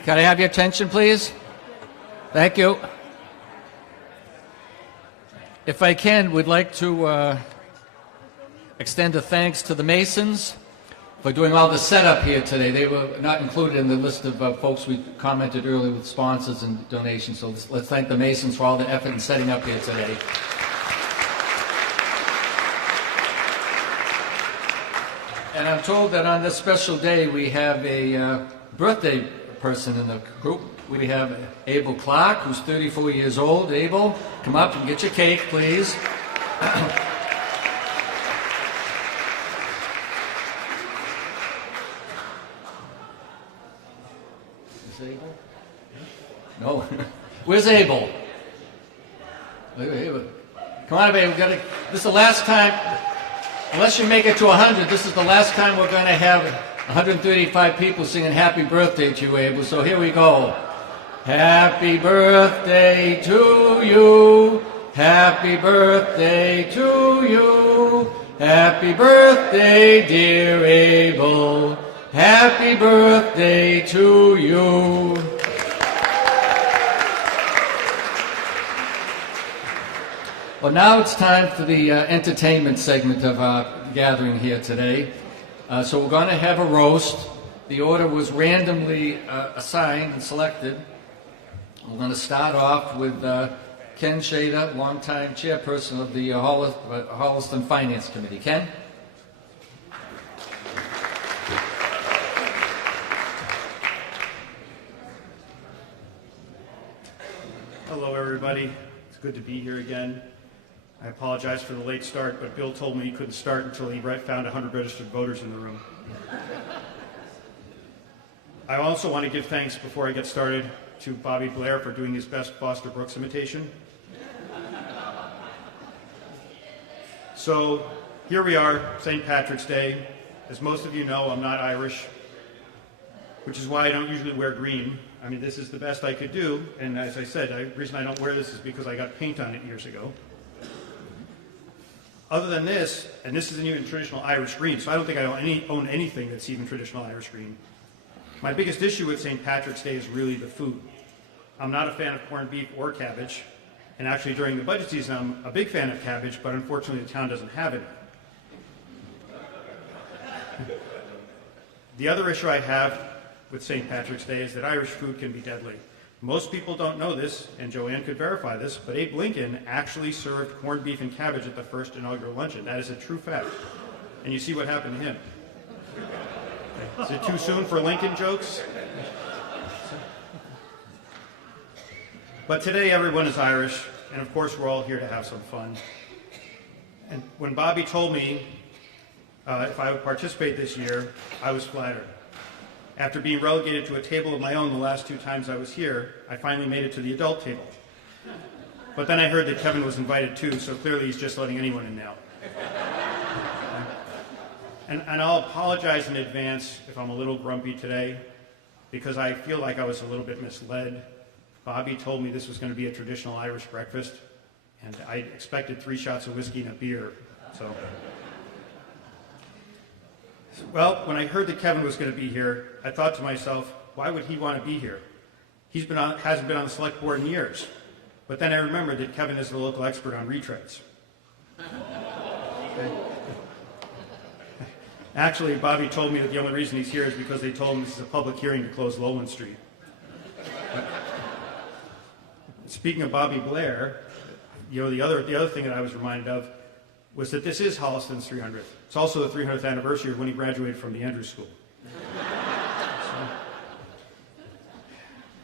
Can I have your attention, please? Thank you. If I can, we'd like to extend a thanks to the Masons for doing all the setup here today. They were not included in the list of folks we commented earlier with sponsors and donations, so let's thank the Masons for all the effort in setting up here today. And I'm told that on this special day we have a birthday person in the group. We have Abel Clark, who's 34 years old. Abel, come up and get your cake, please. Is Abel? No. Where's Abel? Come on, Abel. This is the last time, unless you make it to 100, this is the last time we're going to have 135 people singing happy birthday to you, Abel. So here we go. Happy birthday to you. Happy birthday to you. Happy birthday, dear Abel. Happy birthday to you. Well, now it's time for the entertainment segment of our gathering here today. So we're going to have a roast. The order was randomly assigned and selected. We're going to start off with Ken Shader, longtime chairperson of the Holliston Finance Committee. Ken? Hello, everybody. It's good to be here again. I apologize for the late start, but Bill told me he couldn't start until he found 100 registered voters in the room. I also want to give thanks before I get started to Bobby Blair for doing his best Foster Brooks imitation. So here we are, St. Patrick's Day. As most of you know, I'm not Irish, which is why I don't usually wear green. I mean, this is the best I could do, and as I said, the reason I don't wear this is because I got paint on it years ago. Other than this, and this isn't even traditional Irish green, so I don't think I own anything that's even traditional Irish green. My biggest issue with St. Patrick's Day is really the food. I'm not a fan of corned beef or cabbage, and actually during the budget season I'm a big fan of cabbage, but unfortunately the town doesn't have it. The other issue I have with St. Patrick's Day is that Irish food can be deadly. Most people don't know this, and Joanne could verify this, but Abe Lincoln actually served corned beef and cabbage at the first inaugural luncheon. That is a true fact. And you see what happened to him. Is it too soon for Lincoln jokes? But today everyone is Irish, and of course we're all here to have some fun. And when Bobby told me if I would participate this year, I was flattered. After being relegated to a table of my own the last 2 times I was here, I finally made it to the adult table. But then I heard that Kevin was invited too, so clearly he's just letting anyone in now. And I'll apologize in advance if I'm a little grumpy today, because I feel like I was a little bit misled. Bobby told me this was going to be a traditional Irish breakfast, and I expected 3 shots of whiskey and a beer. Well, when I heard that Kevin was going to be here, I thought to myself, why would he want to be here? Hasn't been on the select board in years. But then I remembered that Kevin is the local expert on retreads. Okay. Actually, Bobby told me that the only reason he's here is because they told him this is a public hearing to close Lowland Street. But speaking of Bobby Blair, the other thing that I was reminded of was that this is Holliston's 300th. It's also the 300th anniversary of when he graduated from the Andrews School.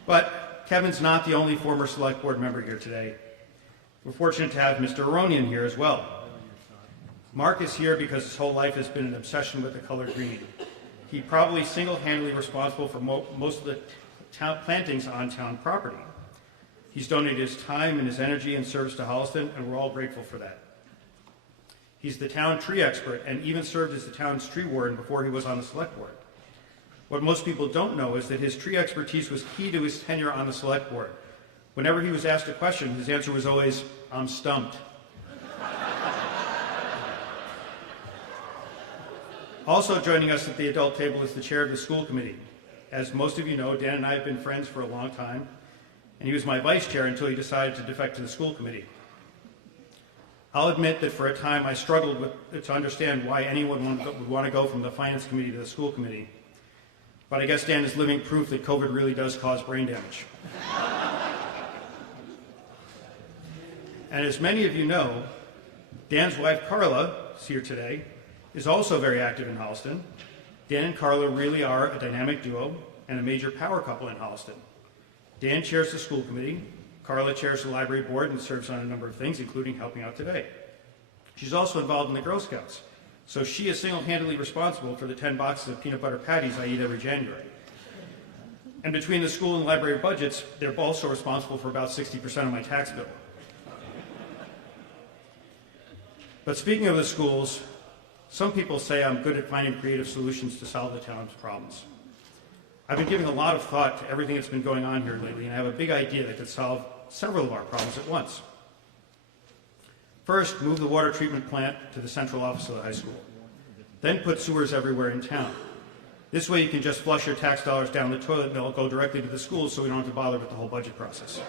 But Kevin's not the only former select board member here today. We're fortunate to have Mr. Aronian here as well. Mark is here because his whole life has been an obsession with the color green. He probably single-handedly responsible for most of the plantings on town property. He's donated his time and his energy in service to Holliston, and we're all grateful for that. He's the town tree expert and even served as the town's tree warden before he was on the select board. What most people don't know is that his tree expertise was key to his tenure on the select board. Whenever he was asked a question, his answer was always, "I'm stumped." Also joining us at the adult table is the chair of the school committee. As most of you know, Dan and I have been friends for a long time, and he was my vice chair until he decided to defect to the school committee. I'll admit that for a time I struggled to understand why anyone would want to go from the finance committee to the school committee. But I guess Dan is living proof that COVID really does cause brain damage. And as many of you know, Dan's wife Carla is here today, is also very active in Holliston. Dan and Carla really are a dynamic duo and a major power couple in Holliston. Dan chairs the school committee, Carla chairs the library board and serves on a number of things, including helping out today. She's also involved in the Girl Scouts, so she is single-handedly responsible for the 10 boxes of peanut butter patties I eat every January. And between the school and library budgets, they're also responsible for about 60% of my tax bill. But speaking of the schools, some people say I'm good at finding creative solutions to solve the town's problems. I've been giving a lot of thought to everything that's been going on here lately, and I have a big idea that could solve several of our problems at once. First, move the water treatment plant to the central office of the high school. Then put sewers everywhere in town. This way you can just flush your tax dollars down the toilet and it'll go directly to the schools so we don't have to bother with the whole budget process.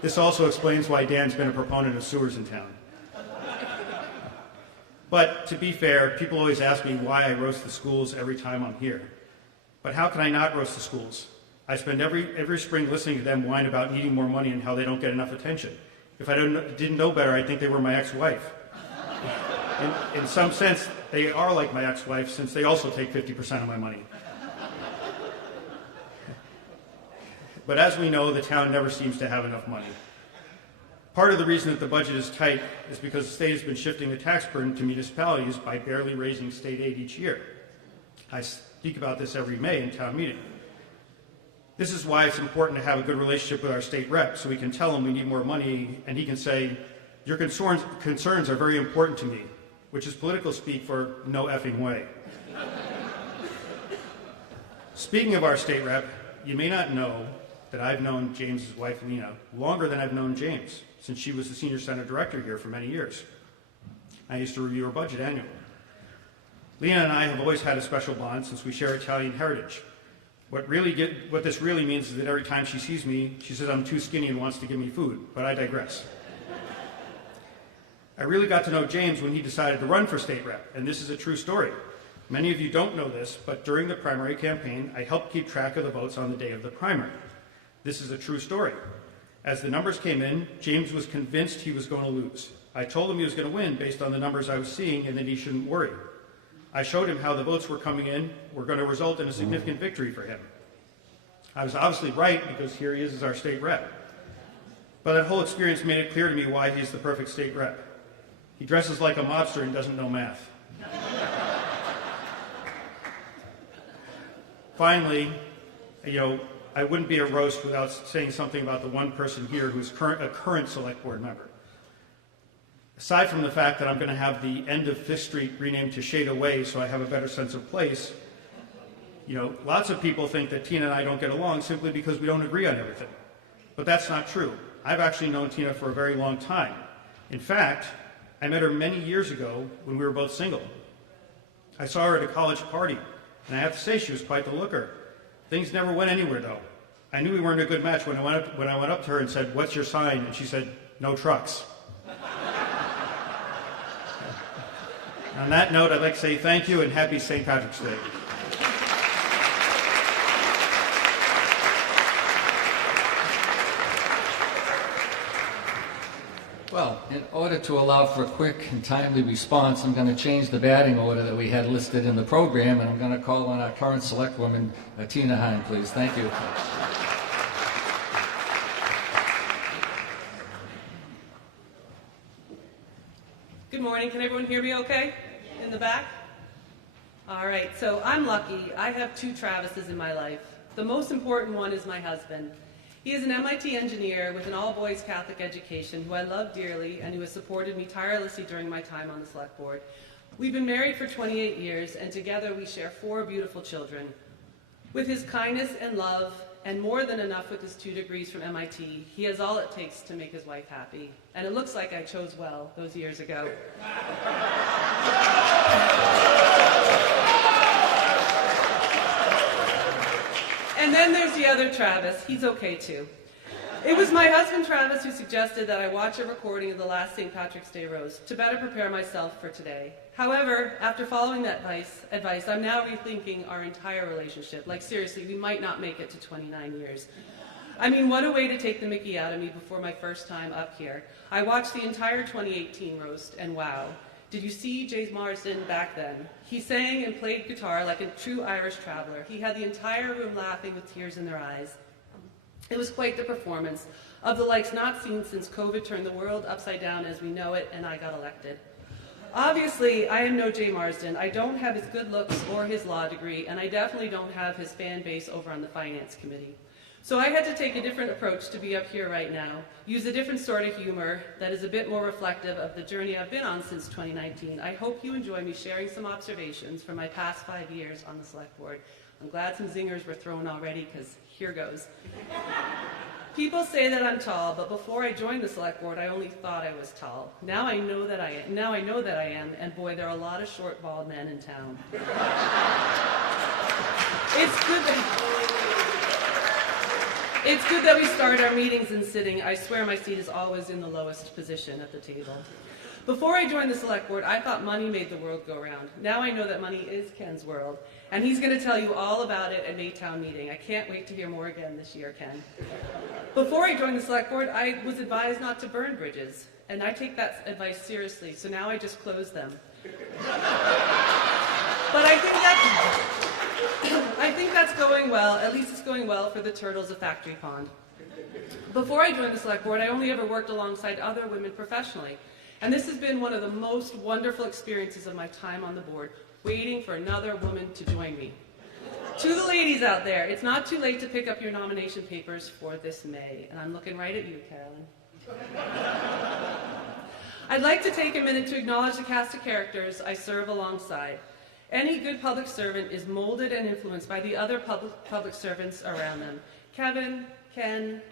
This also explains why Dan's been a proponent of sewers in town. But to be fair, people always ask me why I roast the schools every time I'm here. But how can I not roast the schools? I spend every spring listening to them whine about needing more money and how they don't get enough attention. If I didn't know better, I'd think they were my ex-wife. In some sense, they are like my ex-wife since they also take 50% of my money. But as we know, the town never seems to have enough money. Part of the reason that the budget is tight is because the state has been shifting the tax burden to municipalities by barely raising state aid each year. I speak about this every May in town meeting. This is why it's important to have a good relationship with our state rep, so we can tell him we need more money, and he can say, your concerns are very important to me, which is political speak for no effing way. Speaking of our state rep, you may not know that I've known James's wife, Lena, longer than I've known James, since she was the senior center director here for many years. I used to review her budget annually. Lena and I have always had a special bond since we share Italian heritage. What this really means is that every time she sees me, she says I'm too skinny and wants to give me food, but I digress. I really got to know James when he decided to run for state rep, and this is a true story. Many of you don't know this, but during the primary campaign, I helped keep track of the votes on the day of the primary. This is a true story. As the numbers came in, James was convinced he was going to lose. I told him he was going to win based on the numbers I was seeing and that he shouldn't worry. I showed him how the votes were coming in were going to result in a significant victory for him. I was obviously right because here he is as our state rep. But that whole experience made it clear to me why he's the perfect state rep. He dresses like a mobster and doesn't know math. Finally, I wouldn't be a roast without saying something about the one person here who's a current select board member. Aside from the fact that I'm going to have the end of Fifth Street renamed to Shade Away so I have a better sense of place, lots of people think that Tina and I don't get along simply because we don't agree on everything. But that's not true. I've actually known Tina for a very long time. In fact, I met her many years ago when we were both single. I saw her at a college party, and I have to say she was quite the looker. Things never went anywhere, though. I knew we weren't a good match when I went up to her and said, "What's your sign?" And she said, "No trucks." On that note, I'd like to say thank you and happy St. Patrick's Day. Well, in order to allow for a quick and timely response, I'm going to change the batting order that we had listed in the program, and I'm going to call on our current selectwoman, Tina Hine, please. Thank you. Good morning. Can everyone hear me okay? In the back? All right. So I'm lucky. I have two Travises in my life. The most important one is my husband. He is an MIT engineer with an all-boys Catholic education who I love dearly and who has supported me tirelessly during my time on the select board. We've been married for 28 years, and together we share 4 beautiful children. With his kindness and love, and more than enough with his 2 degrees from MIT, he has all it takes to make his wife happy. And it looks like I chose well those years ago. the other Travis. He's okay too. It was my husband Travis who suggested that I watch a recording of the last St. Patrick's Day roast to better prepare myself for today. However, after following that advice, I'm now rethinking our entire relationship. Like seriously, we might not make it to 29 years. I mean, what a way to take the mickey out of me before my first time up here. I watched the entire 2018 roast, and wow. Did you see James Marsden back then? He sang and played guitar like a true Irish traveler. He had the entire room laughing with tears in their eyes. It was quite the performance, of the likes not seen since COVID turned the world upside down as we know it and I got elected. Obviously, I am no Jay Marsden. I don't have his good looks or his law degree, and I definitely don't have his fan base over on the Finance Committee. So I had to take a different approach to be up here right now, use a different sort of humor that is a bit more reflective of the journey I've been on since 2019. I hope you enjoy me sharing some observations from my past 5 years on the Select Board. I'm glad some zingers were thrown already, because here goes. People say that I'm tall, but before I joined the Select Board, I only thought I was tall. Now I know that I am, and boy, there are a lot of short, bald men in town. It's good that we start our meetings in sitting. I swear my seat is always in the lowest position at the table. Before I joined the Select Board, I thought money made the world go round. Now I know that money is Ken's world, and he's going to tell you all about it at Maytown meeting. I can't wait to hear more again this year, Ken. Before I joined the Select Board, I was advised not to burn bridges, and I take that advice seriously, so now I just close them. But I think that's going well. At least it's going well for the turtles of Factory Pond. Before I joined the Select Board, I only ever worked alongside other women professionally. And this has been one of the most wonderful experiences of my time on the board, waiting for another woman to join me. To the ladies out there, it's not too late to pick up your nomination papers for this May. And I'm looking right at you, Carolyn. I'd like to take a minute to acknowledge the cast of characters I serve alongside. Any good public servant is molded and influenced by the other public servants around them. Kevin, Ken,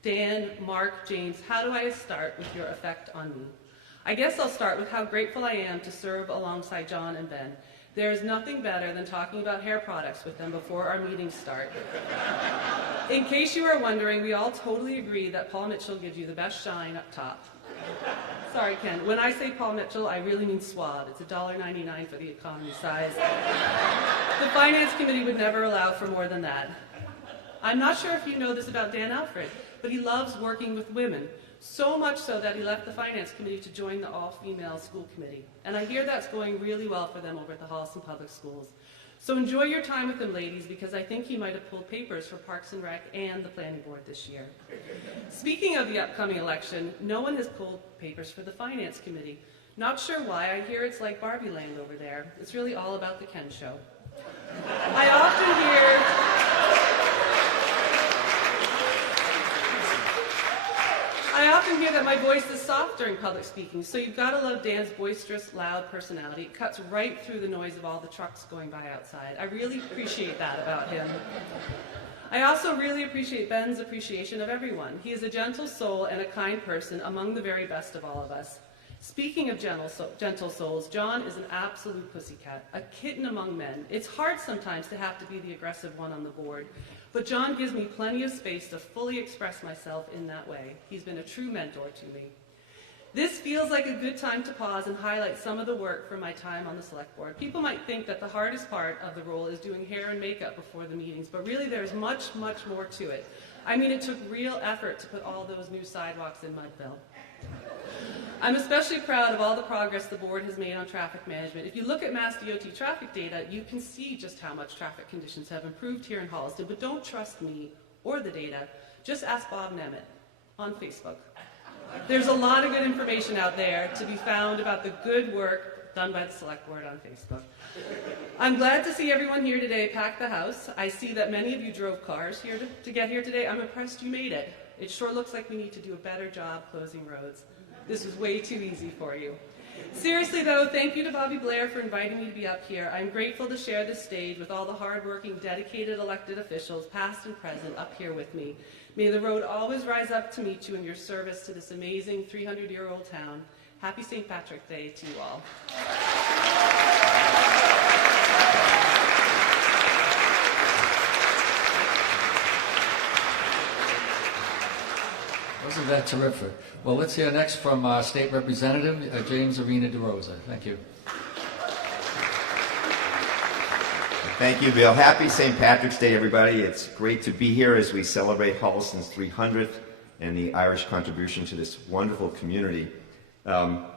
Dan, Mark, James, how do I start with your effect on me? I guess I'll start with how grateful I am to serve alongside John and Ben. There is nothing better than talking about hair products with them before our meetings start. In case you are wondering, we all totally agree that Paul Mitchell gives you the best shine up top. Sorry, Ken. When I say Paul Mitchell, I really mean Suave. It's $1.99 for the economy size. The Finance Committee would never allow for more than that. I'm not sure if you know this about Dan Alfred, but he loves working with women. So much so that he left the Finance Committee to join the all-female school committee. And I hear that's going really well for them over at the Holliston Public Schools. So enjoy your time with them, ladies, because I think he might have pulled papers for Parks and Rec and the Planning Board this year. Speaking of the upcoming election, no one has pulled papers for the Finance Committee. Not sure why. I hear it's like Barbie Land over there. It's really all about the Ken Show. I often hear that my voice is soft during public speaking, so you've got to love Dan's boisterous, loud personality. It cuts right through the noise of all the trucks going by outside. I really appreciate that about him. I also really appreciate Ben's appreciation of everyone. He is a gentle soul and a kind person, among the very best of all of us. Speaking of gentle souls, John is an absolute pussycat, a kitten among men. It's hard sometimes to have to be the aggressive one on the board, but John gives me plenty of space to fully express myself in that way. He's been a true mentor to me. This feels like a good time to pause and highlight some of the work from my time on the Select Board. People might think that the hardest part of the role is doing hair and makeup before the meetings, but really there's much, much more to it. I mean, it took real effort to put all those new sidewalks in Mudville. I'm especially proud of all the progress the board has made on traffic management. If you look at Mass DOT traffic data, you can see just how much traffic conditions have improved here in Holliston, but don't trust me or the data. Just ask Bob Nemeth on Facebook. There's a lot of good information out there to be found about the good work done by the Select Board on Facebook. I'm glad to see everyone here today pack the house. I see that many of you drove cars here to get here today. I'm impressed you made it. It sure looks like we need to do a better job closing roads. This was way too easy for you. Seriously though, thank you to Bobby Blair for inviting me to be up here. I'm grateful to share this stage with all the hardworking, dedicated elected officials, past and present, up here with me. May the road always rise up to meet you in your service to this amazing 300-year-old town. Happy St. Patrick's Day to you all. That's terrific. Well, let's hear next from State Representative James Arena DeRosa. Thank you. Thank you, Bill. Happy St. Patrick's Day, everybody. It's great to be here as we celebrate Holliston's 300th and the Irish contribution to this wonderful community.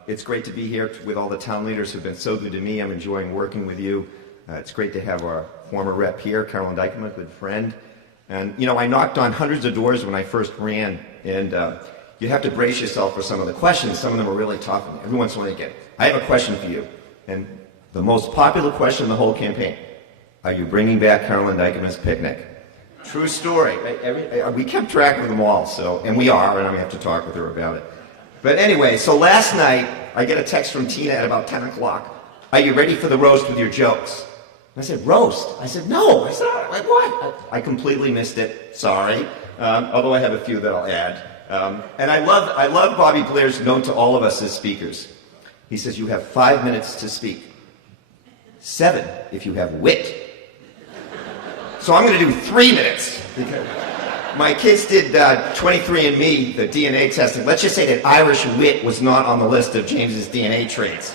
It's great to be here with all the town leaders who've been so good to me. I'm enjoying working with you. It's great to have our former rep here, Carolyn Dykeman, a good friend. And, you know, I knocked on hundreds of doors when I first ran, and you have to brace yourself for some of the questions. Some of them are really tough, and every once in a while you get, I have a question for you. And the most popular question in the whole campaign, are you bringing back Carolyn Dykeman's picnic? True story. We kept track of them all, so, and we are, and I'm going to have to talk with her about it. But anyway, so last night, I get a text from Tina at about 10 o'clock. Are you ready for the roast with your jokes? I said, roast? I said, no. I said, like what? I completely missed it. Sorry. Although I have a few that I'll add. And I love Bobby Blair's note to all of us as speakers. He says, you have 5 minutes to speak. 7 if you have wit. So I'm going to do 3 minutes. Because my kids did 23andMe, the DNA testing. Let's just say that Irish wit was not on the list of James's DNA traits.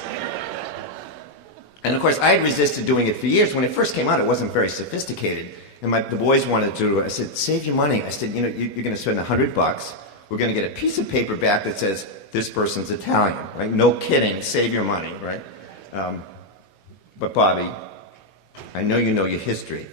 And of course, I had resisted doing it for years. When it first came out, it wasn't very sophisticated. And the boys wanted to do it. I said, save your money. I said, you know, you're going to spend $100. We're going to get a piece of paper back that says, this person's Italian, right? No kidding, save your money, right? But Bobby, I know you know your history.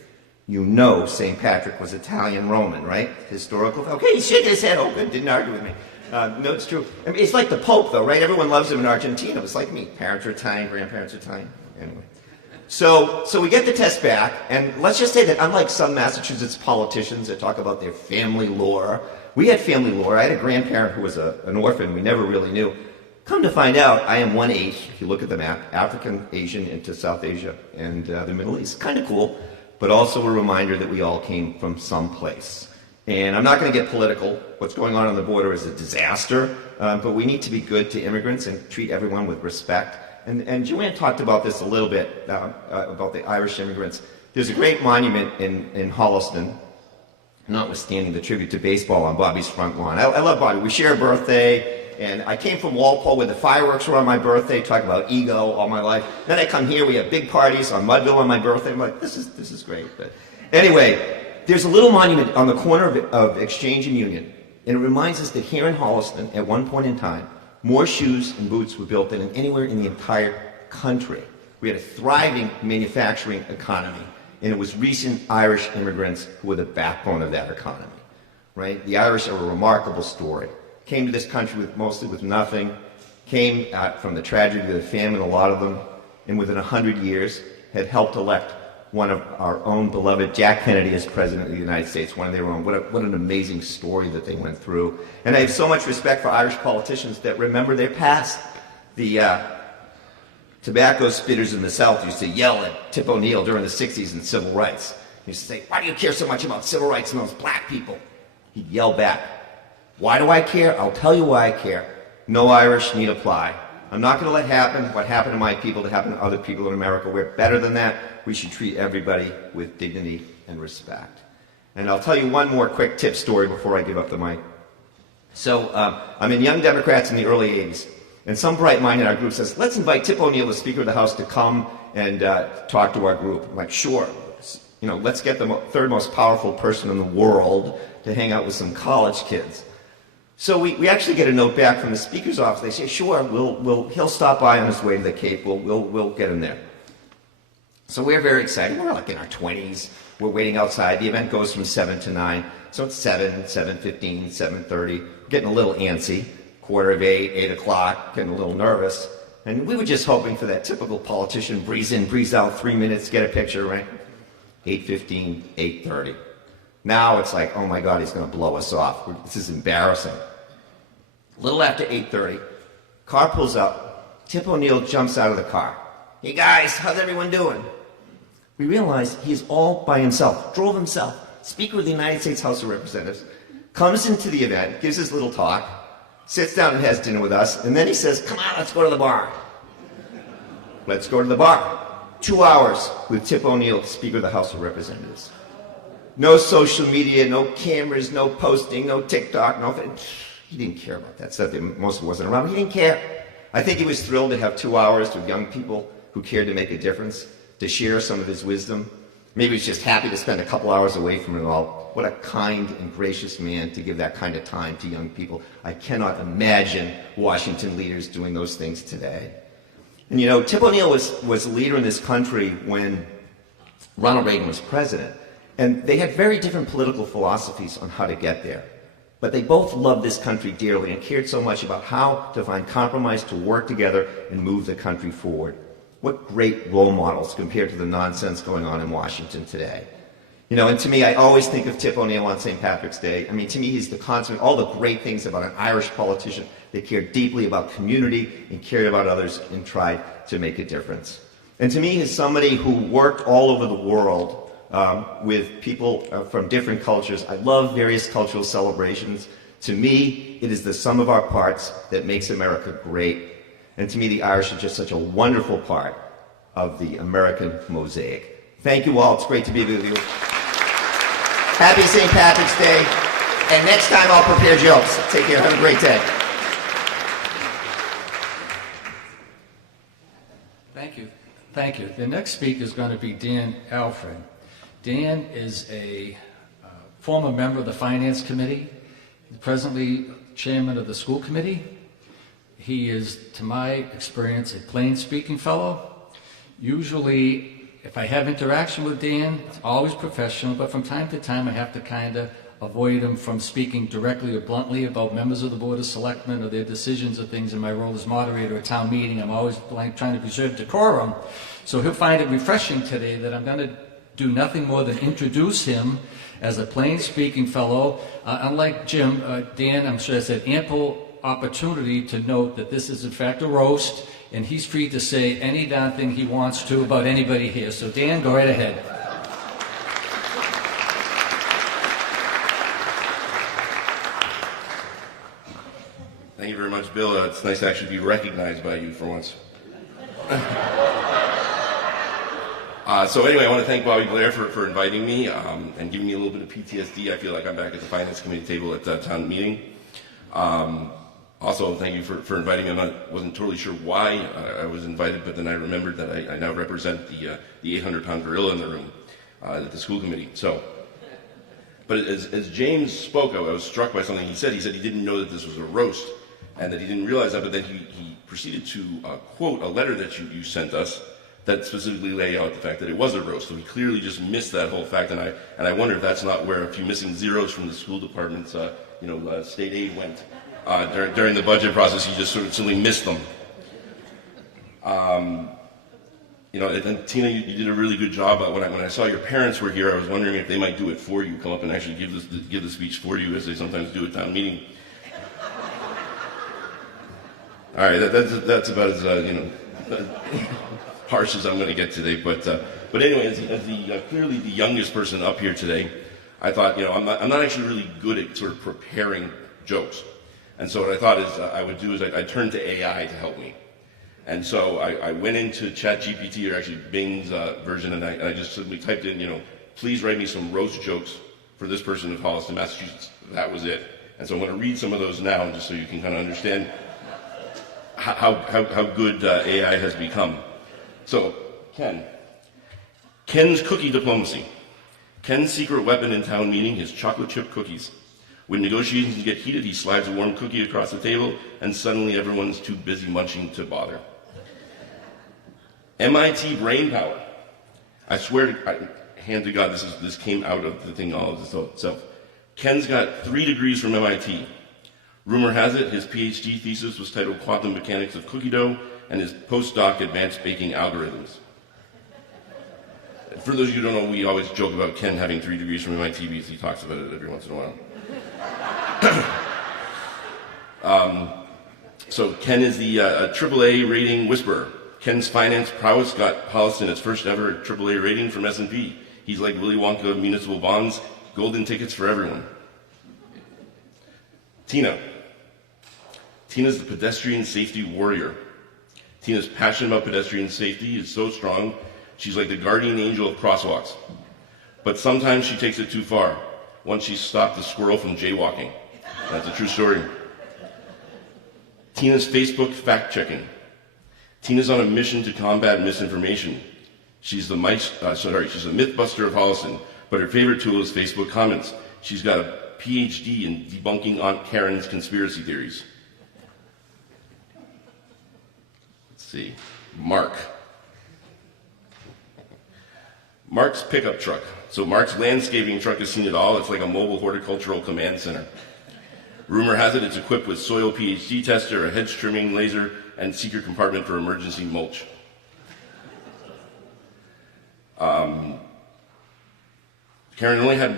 You know St. Patrick was Italian-Roman, right? Historical. Okay, he's shaking his head. Oh, good, didn't argue with me. No, it's true. I mean, it's like the Pope, though, right? Everyone loves him in Argentina. It's like me. Parents are Italian, grandparents are Italian. Anyway. So we get the test back, and let's just say that unlike some Massachusetts politicians that talk about their family lore, we had family lore. I had a grandparent who was an orphan we never really knew. Come to find out, I am 1/8, if you look at the map, African, Asian into South Asia and the Middle East. Kind of cool, but also a reminder that we all came from someplace. And I'm not going to get political. What's going on the border is a disaster, but we need to be good to immigrants and treat everyone with respect. And Joanne talked about this a little bit, about the Irish immigrants. There's a great monument in Holliston, notwithstanding the tribute to baseball on Bobby's front lawn. I love Bobby. We share a birthday, and I came from Walpole where the fireworks were on my birthday, talk about ego all my life. Then I come here, we have big parties on Mudville on my birthday. I'm like, this is great. But anyway, there's a little monument on the corner of Exchange and Union, and it reminds us that here in Holliston, at one point in time, more shoes and boots were built than anywhere in the entire country. We had a thriving manufacturing economy, and it was recent Irish immigrants who were the backbone of that economy, right? The Irish are a remarkable story. Came to this country mostly with nothing, came from the tragedy of the famine, a lot of them, and within 100 years had helped elect one of our own beloved Jack Kennedy as President of the United States, one of their own. What an amazing story that they went through. And I have so much respect for Irish politicians that remember their past. The tobacco spitters in the South used to yell at Tip O'Neill during the 60s and civil rights. He used to say, why do you care so much about civil rights and those black people? He'd yell back, why do I care? I'll tell you why I care. No Irish need apply. I'm not going to let what happened to my people to happen to other people in America. We're better than that. We should treat everybody with dignity and respect. And I'll tell you one more quick tip story before I give up the mic. So I'm in Young Democrats in the early 80s, and some bright mind in our group says, let's invite Tip O'Neill, the Speaker of the House, to come and talk to our group. I'm like, sure. You know, let's get the third most powerful person in the world to hang out with some college kids. So we actually get a note back from the Speaker's office. They say, sure, he'll stop by on his way to the Cape. We'll get him there. So we're very excited. We're like in our 20s. We're waiting outside. The event goes from 7 to 9. So it's 7, 7:15, 7:30. We're getting a little antsy. 7:45, 8 o'clock, getting a little nervous. And we were just hoping for that typical politician, breeze in, breeze out, 3 minutes, get a picture, right? 8:15, 8:30. Now it's like, oh my God, he's going to blow us off. This is embarrassing. A little after 8:30, car pulls up. Tip O'Neill jumps out of the car. Hey guys, how's everyone doing? We realize he's all by himself, drove himself, Speaker of the United States House of Representatives, comes into the event, gives his little talk, sits down and has dinner with us, and then he says, come on, let's go to the bar. Let's go to the bar. 2 hours with Tip O'Neill, Speaker of the House of Representatives. No social media, no cameras, no posting, no TikTok, nothing. he didn't care about that stuff. Most of it wasn't around. He didn't care. I think he was thrilled to have 2 hours with young people who cared to make a difference, to share some of his wisdom. Maybe he was just happy to spend a couple hours away from it all. What a kind and gracious man to give that kind of time to young people. I cannot imagine Washington leaders doing those things today. And you know, Tip O'Neill was a leader in this country when Ronald Reagan was president. And they had very different political philosophies on how to get there. But they both loved this country dearly and cared so much about how to find compromise, to work together and move the country forward. What great role models compared to the nonsense going on in Washington today. You know, and to me, I always think of Tip O'Neill on St. Patrick's Day. I mean, to me, he's the consummate, all the great things about an Irish politician. They cared deeply about community and cared about others and tried to make a difference. And to me, he's somebody who worked all over the world with people from different cultures. I love various cultural celebrations. To me, it is the sum of our parts that makes America great. And to me, the Irish are just such a wonderful part of the American mosaic. Thank you all. It's great to be with you. Happy St. Patrick's Day. And next time I'll prepare jokes. Take care. Have a great day. Thank you. Thank you. The next speaker is going to be Dan Alfred. Dan is a former member of the Finance Committee, presently chairman of the School Committee. He is, to my experience, a plain-speaking fellow. Usually, if I have interaction with Dan, it's always professional, but from time to time I have to kind of avoid him from speaking directly or bluntly about members of the Board of Selectmen or their decisions or things in my role as moderator at town meeting. I'm always trying to preserve decorum. So he'll find it refreshing today that I'm going to do nothing more than introduce him as a plain-speaking fellow. Unlike Jim, Dan, I'm sure, has had ample opportunity to note that this is in fact a roast, and he's free to say any darn thing he wants to about anybody here. So Dan, go right ahead. Thank you very much, Bill. It's nice to actually be recognized by you for once. So anyway, I want to thank Bobby Blair for inviting me and giving me a little bit of PTSD. I feel like I'm back at the Finance Committee table at the town meeting. Also, thank you for inviting me. Wasn't totally sure why I was invited, but then I remembered that I now represent the 800-pound gorilla in the room at the school committee. So, but as James spoke, I was struck by something he said. He said he didn't know that this was a roast and that he didn't realize that, but then he proceeded to quote a letter that you sent us that specifically lay out the fact that it was a roast. So he clearly just missed that whole fact, and I wonder if that's not where a few missing zeros from the school department's state aid went during the budget process. He just sort of simply missed them. And Tina, you did a really good job. When I saw your parents were here, I was wondering if they might do it for you, come up and actually give the speech for you, as they sometimes do at town meeting. All right, that's about as harsh as I'm going to get today. But anyway, as clearly the youngest person up here today, I thought, I'm not actually really good at sort of preparing jokes. And so what I thought is I would do is I'd turn to AI to help me. And so I went into ChatGPT, or actually Bing's version, and I just simply typed in, please write me some roast jokes for this person of Holliston, Massachusetts. That was it. And so I'm going to read some of those now, just so you can kind of understand how good AI has become. So, Ken's cookie diplomacy. Ken's secret weapon in town meeting is chocolate chip cookies. When negotiations get heated, he slides a warm cookie across the table, and suddenly everyone's too busy munching to bother. MIT brain power. I swear, hand to God, this came out of the thing all of itself. Ken's got 3 degrees from MIT. Rumor has it his PhD thesis was titled Quantum Mechanics of Cookie Dough, and his postdoc Advanced Baking Algorithms. For those of you who don't know, we always joke about Ken having 3 degrees from MIT because he talks about it every once in a while. So Ken is the AAA rating whisperer. Ken's finance prowess got Holliston its first ever AAA rating from S&P. He's like Willy Wonka of municipal bonds, golden tickets for everyone. Tina's the pedestrian safety warrior. Tina's passion about pedestrian safety is so strong, she's like the guardian angel of crosswalks. But sometimes she takes it too far. Once she stopped a squirrel from jaywalking. That's a true story. Tina's Facebook fact-checking. Tina's on a mission to combat misinformation. She's the mythbuster of Holliston, but her favorite tool is Facebook comments. She's got a PhD in debunking Aunt Karen's conspiracy theories. Let's see. Mark's pickup truck. So Mark's landscaping truck has seen it all. It's like a mobile horticultural command center. Rumor has it it's equipped with soil pH tester, a hedge trimming laser, and secret compartment for emergency mulch. Carolyn only had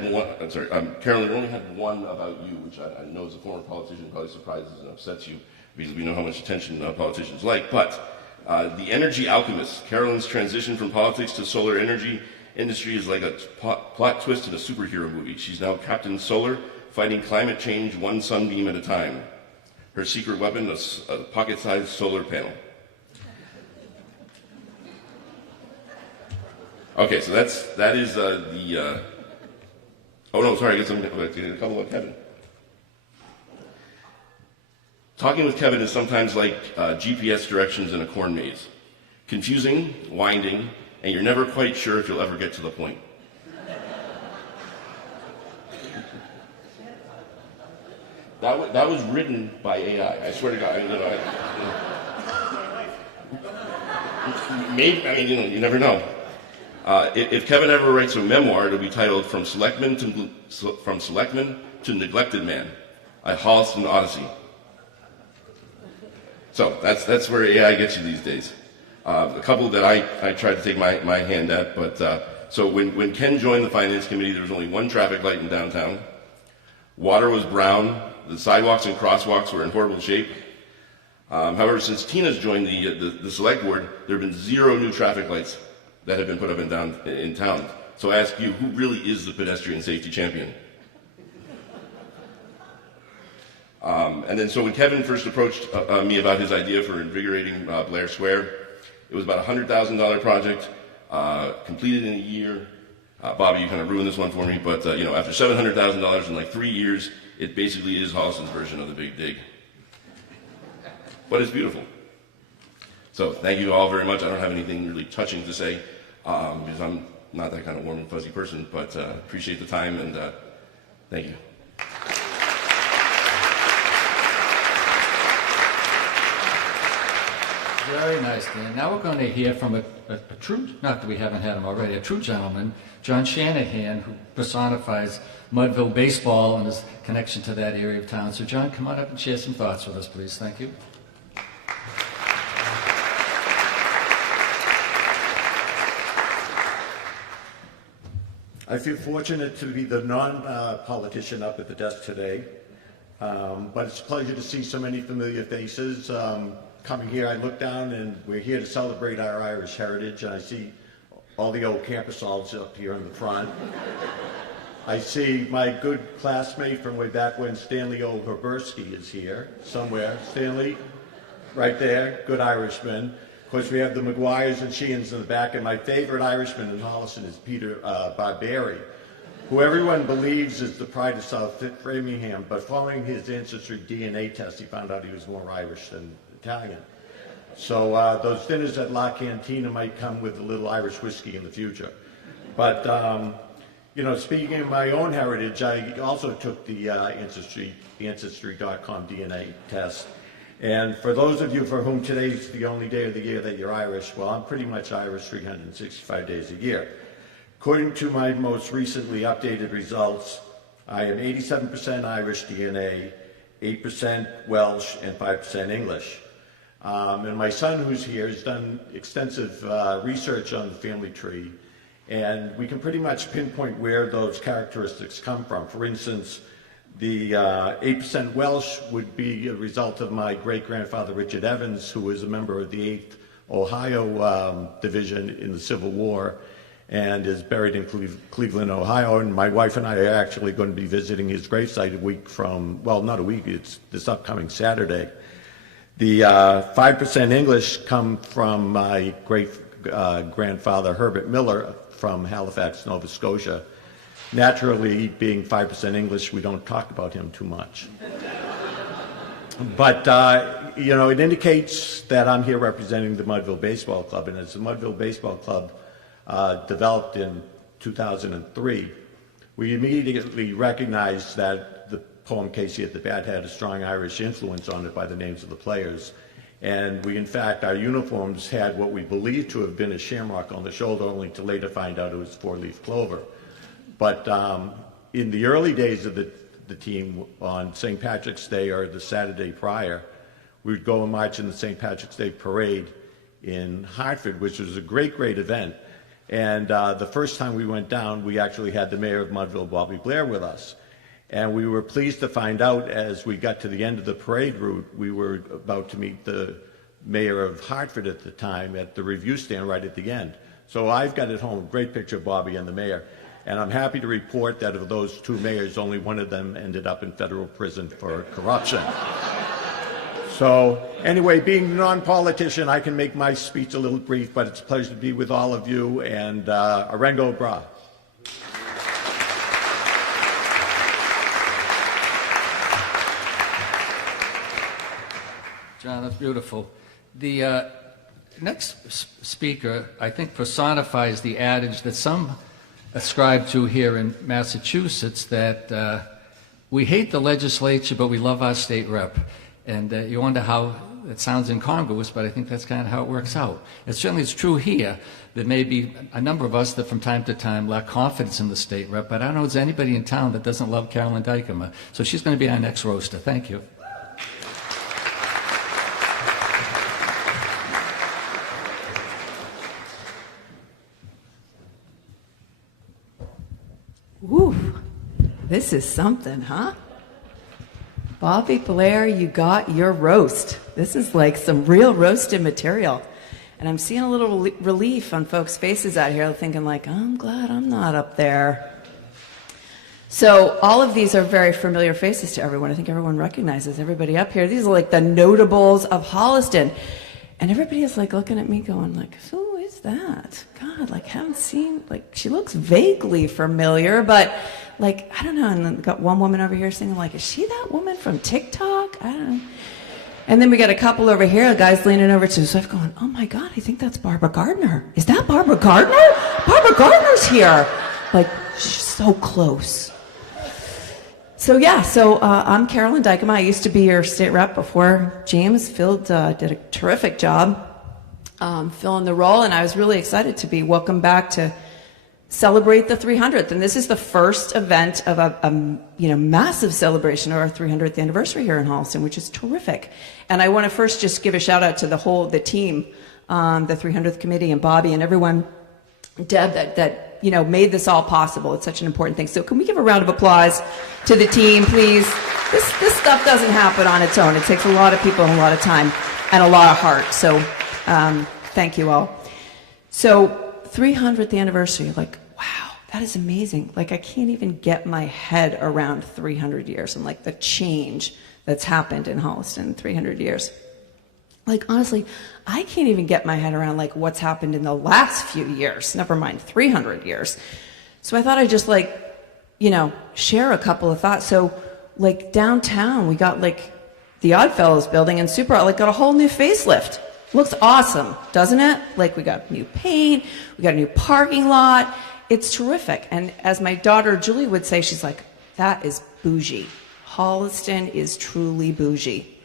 one about you, which I know as a former politician probably surprises and upsets you, because we know how much attention politicians like. But the energy alchemist, Carolyn's transition from politics to solar energy industry is like a plot twist in a superhero movie. She's now Captain Solar, fighting climate change one sunbeam at a time. Her secret weapon, a pocket-sized solar panel. Okay, so that is the. Oh no, sorry, I get a couple of Kevin. Talking with Kevin is sometimes like GPS directions in a corn maze. Confusing, winding, and you're never quite sure if you'll ever get to the point. That was written by AI. I swear to God. Maybe, you never know. If Kevin ever writes a memoir, it'll be titled "From Selectman to Neglected Man: A Holliston Odyssey." So that's where AI gets you these days. A couple that I tried to take my hand at, but so when Ken joined the finance committee, there was only one traffic light in downtown. Water was brown. The sidewalks and crosswalks were in horrible shape. However, since Tina's joined the select board, there have been 0 new traffic lights that have been put up in town. So I ask you, who really is the pedestrian safety champion? And then so when Kevin first approached me about his idea for invigorating Blair Square, it was about a $100,000 project, completed in a year. Bobby, you kind of ruined this one for me, but after $700,000 in like 3 years, it basically is Holliston's version of the Big Dig. But it's beautiful. So thank you all very much. I don't have anything really touching to say because I'm not that kind of warm and fuzzy person, but appreciate the time and thank you. Very nice, Dan. Now we're going to hear from a true, not that we haven't had him already, a true gentleman, John Shanahan, who personifies Mudville baseball and his connection to that area of town. So John, come on up and share some thoughts with us, please. Thank you. I feel fortunate to be the non-politician up at the desk today, but it's a pleasure to see so many familiar faces. Coming here, I look down and we're here to celebrate our Irish heritage, and I see all the old campusolds up here in the front. I see my good classmate from way back when, Stanley O. Herberski, is here somewhere. Stanley, right there, good Irishman. Of course, we have the McGuires and Sheehans in the back, and my favorite Irishman in Holliston is Peter Barberi, who everyone believes is the pride of South Framingham, but following his ancestry DNA test, he found out he was more Irish than Italian. So those dinners at La Cantina might come with a little Irish whiskey in the future. But, speaking of my own heritage, I also took the Ancestry.com DNA test. And for those of you for whom today's the only day of the year that you're Irish, well, I'm pretty much Irish 365 days a year. According to my most recently updated results, I am 87% Irish DNA, 8% Welsh, and 5% English. And my son, who's here, has done extensive research on the family tree, and we can pretty much pinpoint where those characteristics come from. For instance, the 8% Welsh would be a result of my great-grandfather Richard Evans, who was a member of the 8th Ohio Division in the Civil War and is buried in Cleveland, Ohio. And my wife and I are actually going to be visiting his gravesite it's this upcoming Saturday. The 5% English come from my great-grandfather Herbert Miller from Halifax, Nova Scotia. Naturally, being 5% English, we don't talk about him too much. But, it indicates that I'm here representing the Mudville Baseball Club. And as the Mudville Baseball Club developed in 2003, we immediately recognized that the poem Casey at the Bat had a strong Irish influence on it by the names of the players. And we, in fact, our uniforms had what we believed to have been a shamrock on the shoulder, only to later find out it was four-leaf clover. But in the early days of the team, on St. Patrick's Day or the Saturday prior, we would go and march in the St. Patrick's Day parade in Hartford, which was a great, great event. And the first time we went down, we actually had the mayor of Mudville, Bobby Blair, with us. And we were pleased to find out as we got to the end of the parade route, we were about to meet the mayor of Hartford at the time at the review stand right at the end. So I've got at home a great picture of Bobby and the mayor. And I'm happy to report that of those two mayors, only one of them ended up in federal prison for corruption. So anyway, being a non-politician, I can make my speech a little brief, but it's a pleasure to be with all of you, and Arengo Bra. John, that's beautiful. The next speaker, I think, personifies the adage that some ascribe to here in Massachusetts, that we hate the legislature, but we love our state rep. And you wonder how it sounds incongruous, but I think that's kind of how it works out. It certainly is true here. There may be a number of us that from time to time lack confidence in the state rep, but I don't know if there's anybody in town that doesn't love Carolyn Dykema. So she's going to be our next roaster. Thank you. Ooh, this is something, huh? Bobby Blair, you got your roast. This is like some real roasted material. And I'm seeing a little relief on folks' faces out here, thinking like, I'm glad I'm not up there. So all of these are very familiar faces to everyone. I think everyone recognizes everybody up here. These are like the notables of Holliston. And everybody is like looking at me going like, who is that? God, like haven't seen, like she looks vaguely familiar, but like, I don't know. And then got one woman over here singing like, is she that woman from TikTok? I don't know. And then we got a couple over here, a guy's leaning over to his wife going, oh my God, I think that's Barbara Gardner. Is that Barbara Gardner? Barbara Gardner's here. Like, she's so close. So yeah, I'm Carolyn Dykema. I used to be your state rep before James. Phil did a terrific job filling the role, and I was really excited to be welcomed back to celebrate the 300th. And this is the first event of a massive celebration of our 300th anniversary here in Holliston, which is terrific. And I want to first just give a shout out to the team, the 300th committee and Bobby and everyone, Deb, that made this all possible. It's such an important thing. So can we give a round of applause to the team, please? This stuff doesn't happen on its own. It takes a lot of people and a lot of time and a lot of heart. So thank you all. So 300th anniversary, like, wow, that is amazing. Like, I can't even get my head around 300 years and like the change that's happened in Holliston in 300 years. Like, honestly, I can't even get my head around like what's happened in the last few years, never mind 300 years. So I thought I'd just share a couple of thoughts. So like downtown, we got like the Oddfellows building and Super got a whole new facelift. Looks awesome, doesn't it? Like, we got new paint, we got a new parking lot. It's terrific. And as my daughter Julie would say, she's like, that is bougie. Holliston is truly bougie.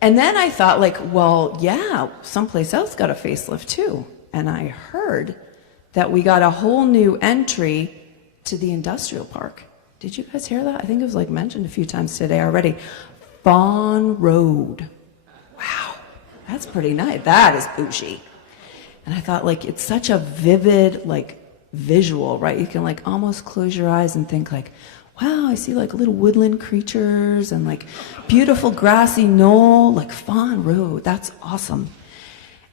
And then I thought like, well, yeah, someplace else got a facelift too. And I heard that we got a whole new entry to the industrial park. Did you guys hear that? I think it was like mentioned a few times today already. Fawn Road. Wow. That's pretty nice. That is bougie. And I thought, like, it's such a vivid, like, visual, right? You can, like, almost close your eyes and think, like, wow, I see, like, little woodland creatures and, like, beautiful grassy knoll, like, Fawn Road. That's awesome.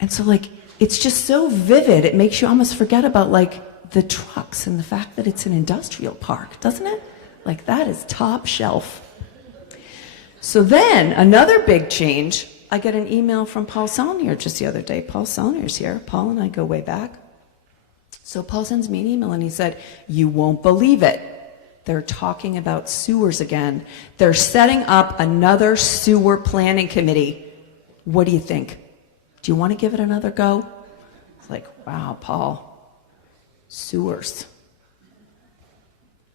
And so, like, it's just so vivid. It makes you almost forget about, like, the trucks and the fact that it's an industrial park, doesn't it? Like, that is top shelf. So then, another big change, I get an email from Paul Saulnier just the other day. Paul Saulnier's here. Paul and I go way back. So Paul sends me an email and he said, you won't believe it. They're talking about sewers again. They're setting up another sewer planning committee. What do you think? Do you want to give it another go? It's like, wow, Paul, sewers.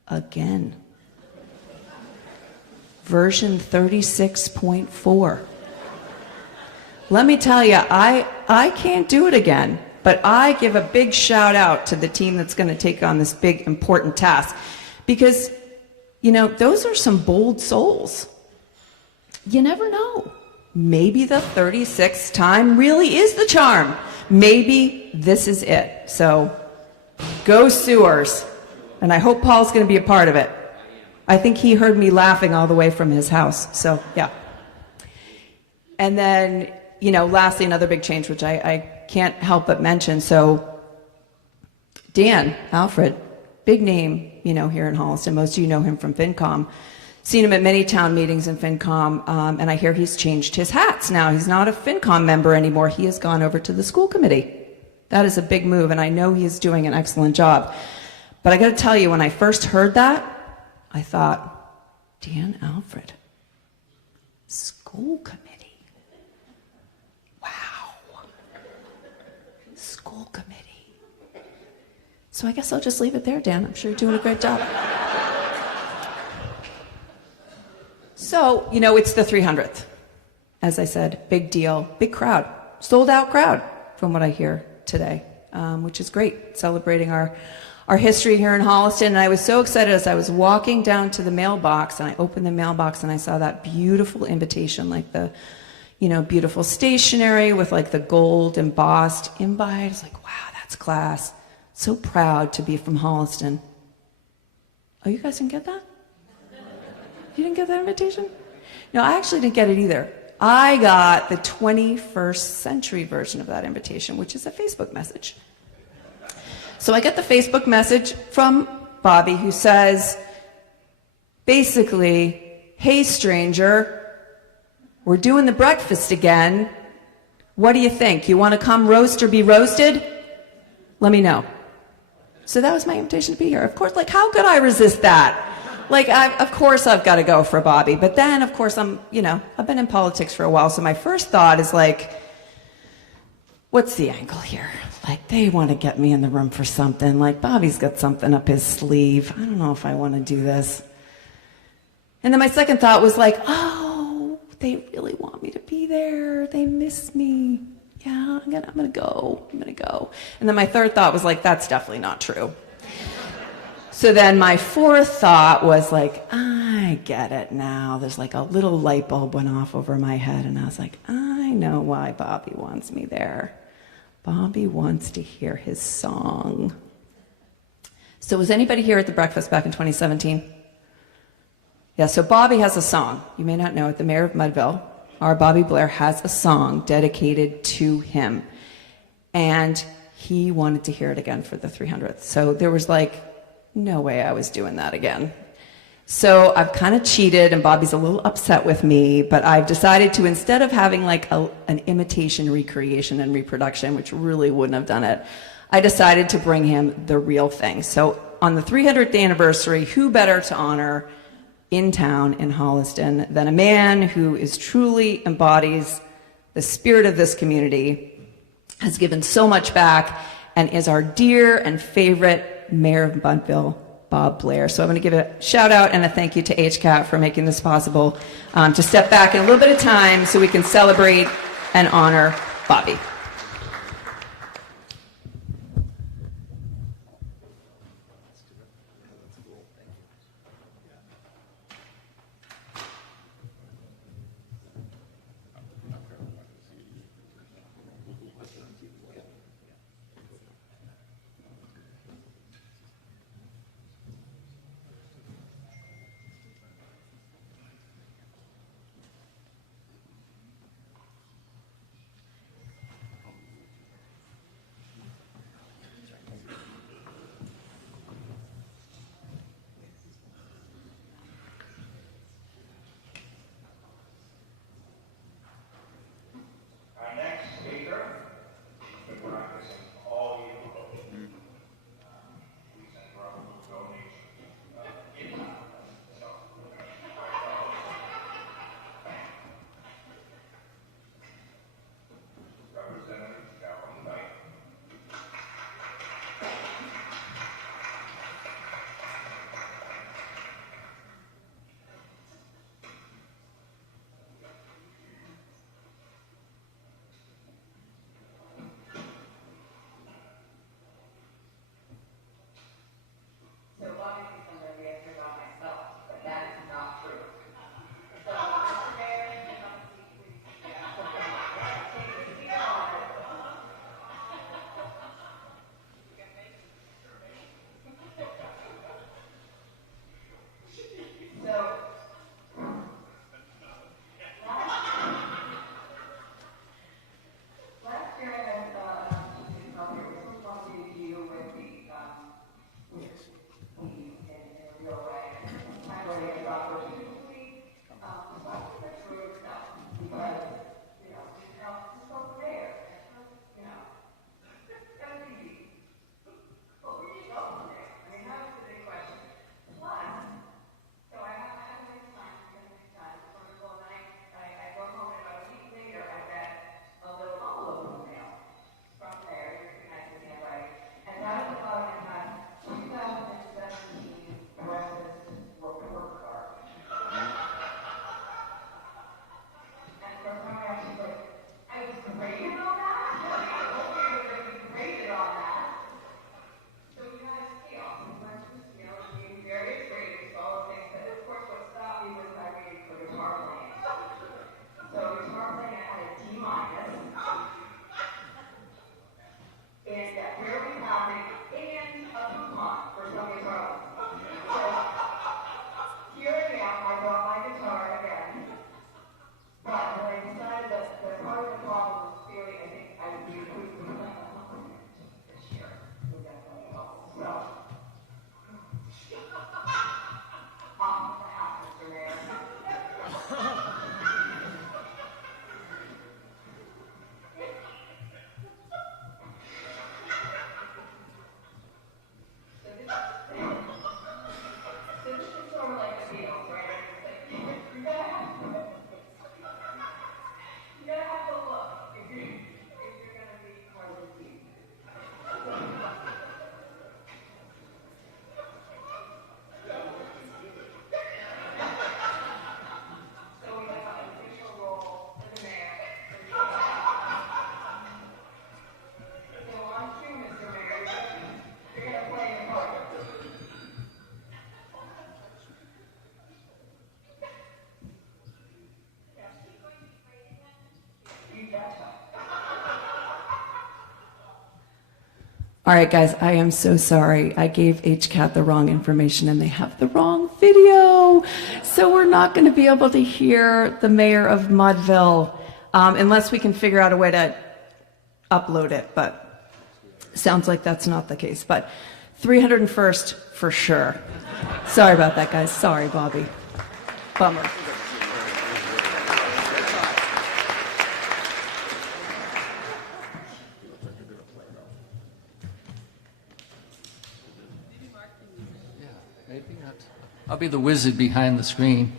Again. Version 36.4. Let me tell you, I can't do it again, but I give a big shout out to the team that's going to take on this big, important task. Because, you know, those are some bold souls. You never know. Maybe the 36th time really is the charm. Maybe this is it. So, go sewers. And I hope Paul's going to be a part of it. I think he heard me laughing all the way from his house. So, yeah. And then, you know, lastly, another big change, which I can't help but mention. So, Dan Alfred, big name, you know, here in Holliston. Most of you know him from FinCom. Seen him at many town meetings in FinCom, and I hear he's changed his hats now. He's not a FinCom member anymore. He has gone over to the school committee. That is a big move, and I know he's doing an excellent job. But I got to tell you, when I first heard that, I thought, Dan Alfred, school committee. Wow. School committee. So I guess I'll just leave it there, Dan. I'm sure you're doing a great job. So, you know, it's the 300th. As I said, big deal, big crowd, sold out crowd from what I hear today, which is great, celebrating our history here in Holliston. And I was so excited as I was walking down to the mailbox, and I opened the mailbox and I saw that beautiful invitation, like the, you know, beautiful stationery with like the gold embossed invite. I was like, wow, that's class. So proud to be from Holliston. Oh, you guys didn't get that? You didn't get that invitation? No, I actually didn't get it either. I got the 21st century version of that invitation, which is a Facebook message. So I get the Facebook message from Bobby, who says, basically, hey stranger, we're doing the breakfast again. What do you think? You want to come roast or be roasted? Let me know. So that was my invitation to be here. Of course, like, how could I resist that? Like, of course I've got to go for Bobby. But then, of course, I've been in politics for a while, so my first thought is like, what's the angle here? Like, they want to get me in the room for something. Like, Bobby's got something up his sleeve. I don't know if I want to do this. And then my second thought was like, oh, they really want me to be there. They miss me. Yeah, I'm gonna go. And then my third thought was like, that's definitely not true. So then my fourth thought was like, I get it now. There's like a little light bulb went off over my head, and I was like, I know why Bobby wants me there. Bobby wants to hear his song. So was anybody here at the breakfast back in 2017? Yeah, so Bobby has a song. You may not know it. The mayor of Mudville, our Bobby Blair, has a song dedicated to him. And he wanted to hear it again for the 300th. So there was like, no way I was doing that again. So I've kind of cheated, and Bobby's a little upset with me, but I've decided to, instead of having like an imitation recreation and reproduction, which really wouldn't have done it, I decided to bring him the real thing. So on the 300th anniversary, who better to honor in town in Holliston than a man who is truly embodies the spirit of this community, has given so much back, and is our dear and favorite Mayor of Mudville, Bob Blair. So I'm going to give a shout out and a thank you to HCAT for making this possible, to step back in a little bit of time so we can celebrate and honor Bobby. All right, guys, I am so sorry. I gave HCAT the wrong information and they have the wrong video. So we're not going to be able to hear the mayor of Mudville unless we can figure out a way to upload it. But sounds like that's not the case. But 301st for sure. Sorry about that, guys. Sorry, Bobby. Bummer. Maybe not. I'll be the wizard behind the screen.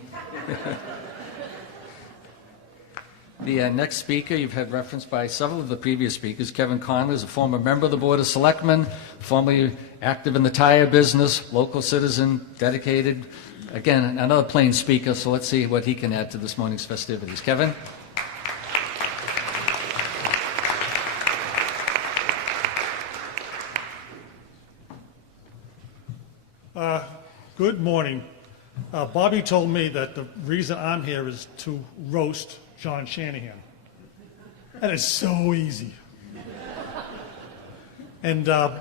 The next speaker, you've had referenced by several of the previous speakers. Kevin Conley is a former member of the Board of Selectmen, formerly active in the tire business, local citizen, dedicated. Again, another plain speaker, so let's see what he can add to this morning's festivities. Kevin? Good morning. Bobby told me that the reason I'm here is to roast John Shanahan. That is so easy. And to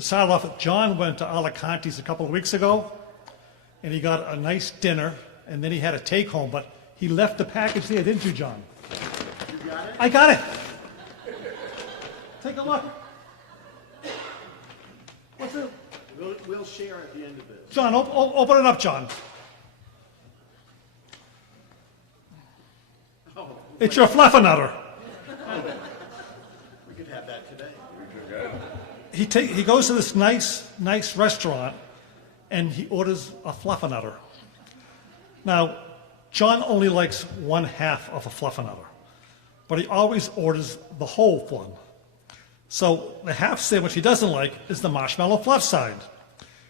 start off with, John went to Alicante's a couple of weeks ago, and he got a nice dinner, and then he had a take-home, but he left the package there, didn't you, John? You got it? I got it. Take a look. What's it? We'll share at the end of this. John, open it up, John. It's your fluffernutter. We could have that today. He goes to this nice restaurant, and he orders a fluffernutter. Now, John only likes one half of a fluffernutter, but he always orders the whole one. So the half sandwich he doesn't like is the marshmallow fluff side.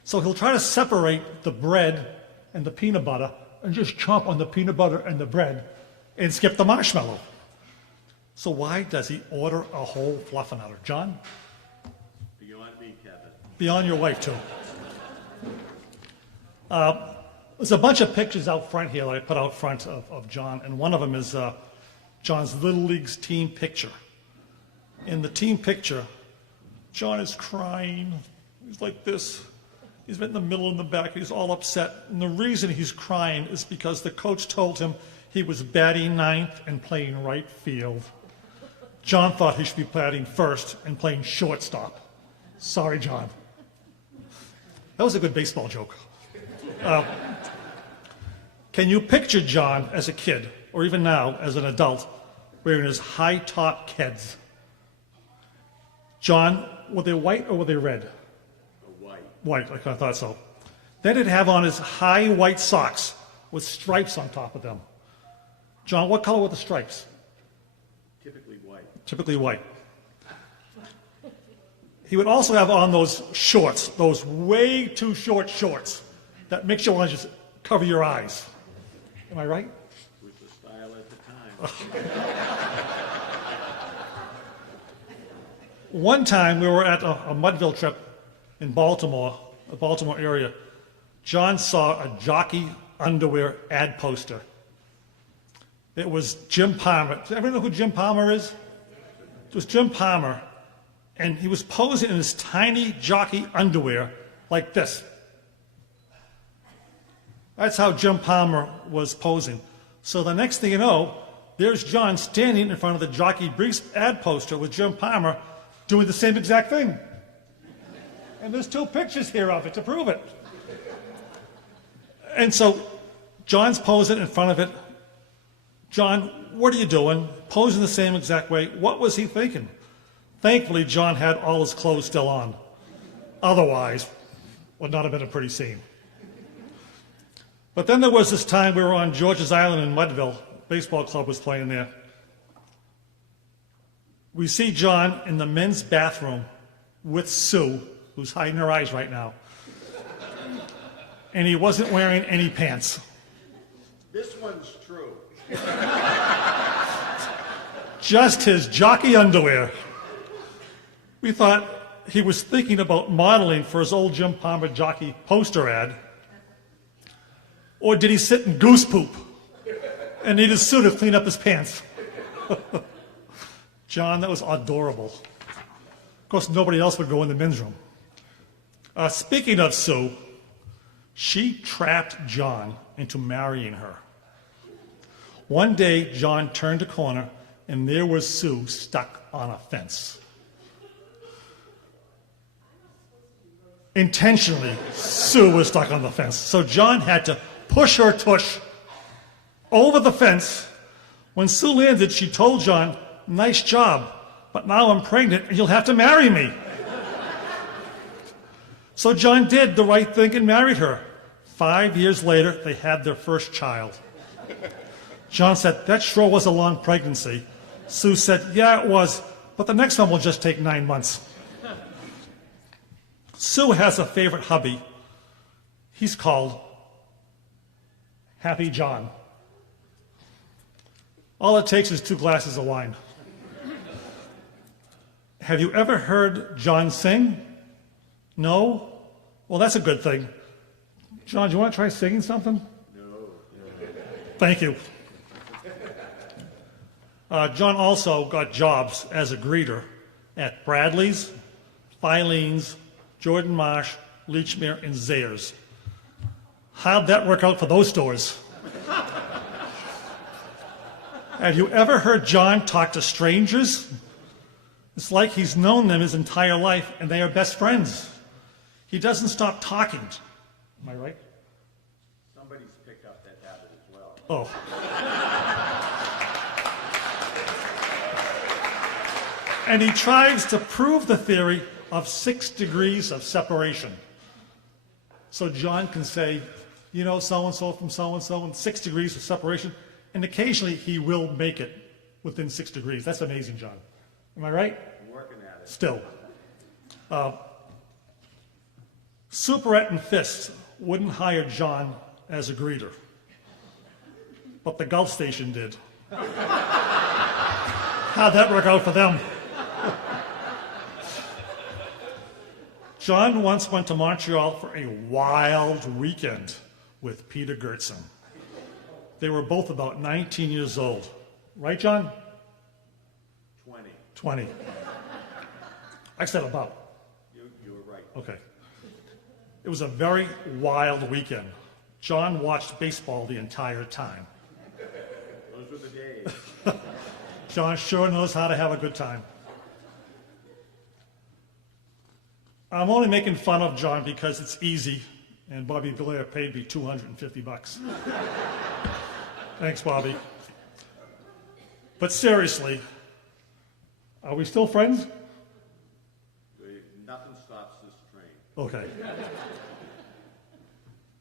So he'll try to separate the bread and the peanut butter and just chomp on the peanut butter and the bread and skip the marshmallow. So why does he order a whole fluffernutter? John? Beyond me, Kevin. Beyond your wife, too. There's a bunch of pictures out front here that I put out front of John, and one of them is John's Little League's team picture. In the team picture, John is crying. He's like this. He's in the middle and the back. He's all upset. And the reason he's crying is because the coach told him he was batting ninth and playing right field. John thought he should be batting first and playing shortstop. Sorry, John. That was a good baseball joke. Can you picture John as a kid, or even now as an adult, wearing his high-top Keds? John, were they white or were they red? White. White, I kind of thought so. Then he'd have on his high white socks with stripes on top of them. John, what color were the stripes? Typically white. Typically white. He would also have on those shorts, those way too short shorts that makes you want to just cover your eyes. Am I right? Was the style at the time. One time we were at a Mudville trip in Baltimore, the Baltimore area. John saw a jockey underwear ad poster. It was Jim Palmer. Does everyone know who Jim Palmer is? It was Jim Palmer, and he was posing in his tiny jockey underwear like this. That's how Jim Palmer was posing. So the next thing you know, there's John standing in front of the Jockey Briefs ad poster with Jim Palmer doing the same exact thing. And there's two pictures here of it to prove it. And so John's posing in front of it. John, what are you doing? Posing the same exact way. What was he thinking? Thankfully, John had all his clothes still on. Otherwise, would not have been a pretty scene. But then there was this time we were on George's Island in Mudville. Baseball club was playing there. We see John in the men's bathroom with Sue, who's hiding her eyes right now. And he wasn't wearing any pants. This one's true. Just his jockey underwear. We thought he was thinking about modeling for his old Jim Palmer jockey poster ad. Or did he sit in goose poop and need his suit to clean up his pants? John, that was adorable. Of course, nobody else would go in the men's room. Speaking of Sue, she trapped John into marrying her. One day, John turned a corner, and there was Sue stuck on a fence. Intentionally, Sue was stuck on the fence. So John had to push her tush over the fence. When Sue landed, she told John, "Nice job, but now I'm pregnant and you'll have to marry me." So John did the right thing and married her. 5 years later, they had their first child. John said, "That sure was a long pregnancy." Sue said, "Yeah, it was, but the next one will just take 9 months." Sue has a favorite hubby. He's called Happy John. All it takes is 2 glasses of wine. Have you ever heard John sing? No? Well, that's a good thing. John, do you want to try singing something? No. Thank you. John also got jobs as a greeter at Bradley's, Filene's, Jordan Marsh, Leachmere, and Zayre's. How'd that work out for those stores? Have you ever heard John talk to strangers? It's like he's known them his entire life and they are best friends. He doesn't stop talking. Am I right? Somebody's picked up that habit as well. Oh. And he tries to prove the theory of 6 degrees of separation. So John can say, you know, so-and-so from so-and-so, and 6 degrees of separation, and occasionally he will make it within 6 degrees. That's amazing, John. Am I right? I'm working at it. Still. Superette and Fist wouldn't hire John as a greeter, but the Gulf Station did. How'd that work out for them? John once went to Montreal for a wild weekend with Peter Gertzen. They were both about 19 years old. Right, John? 20. I said about. You were right. Okay. It was a very wild weekend. John watched baseball the entire time. Those were the days. John sure knows how to have a good time. I'm only making fun of John because it's easy, and Bobby Blair paid me $250. Thanks, Bobby. But seriously, are we still friends? Nothing stops this train. Okay.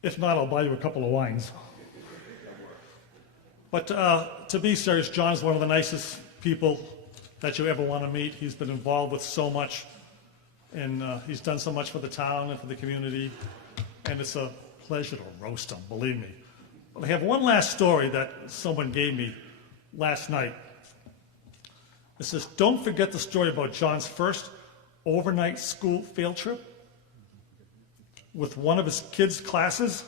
If not, I'll buy you a couple of wines. But to be serious, John's one of the nicest people that you ever want to meet. He's been involved with so much, and he's done so much for the town and for the community, and it's a pleasure to roast him, believe me. But I have one last story that someone gave me last night. It says, don't forget the story about John's first overnight school field trip with one of his kids' classes.